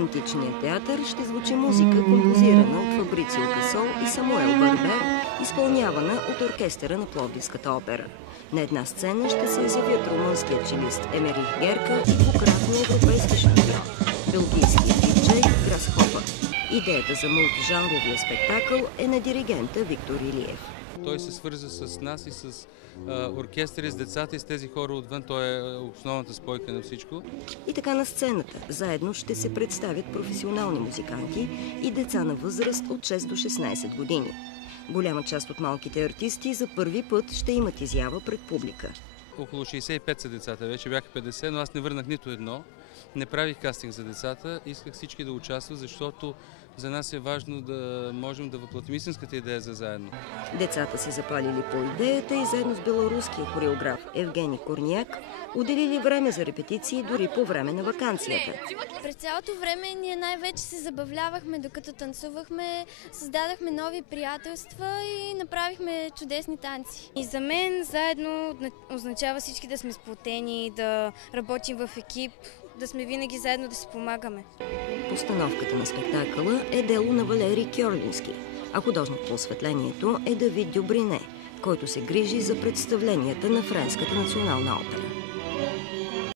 античния театър ще звучи музика, композирана от Фабрицио Касол и Самуел Барбер, изпълнявана от оркестъра на Пловдивската опера. На една сцена ще се изявят румънският челист Емерих Герка и двукратния европейски шампион, белгийският диджей Грасхопър. Идеята за мултижанровия спектакъл е на диригента Виктор Илиев. Той се свърза с нас и с оркестъри, с децата и с тези хора отвън. Той е основната спойка на всичко. И така на сцената заедно ще се представят професионални музиканти и деца на възраст от 6 до 16 години. Голяма част от малките артисти за първи път ще имат изява пред публика. Около 65 са децата, вече бяха 50, но аз не върнах нито едно. Не правих кастинг за децата, исках всички да участват, защото за нас е важно да можем да въплатим истинската идея за заедно. Децата се запалили по идеята и заедно с белоруския хореограф Евгений Корняк отделили време за репетиции дори по време на ваканцията. През цялото време ние най-вече се забавлявахме, докато танцувахме, създадахме нови приятелства и направихме чудесни танци. И за мен заедно означава всички да сме сплотени, да работим в екип, да сме винаги заедно, да си помагаме. Постановката на спектакъла е дело на Валерий Кьорлински, а художник по осветлението е Давид Дюбрине, който се грижи за представленията на Френската национална опера.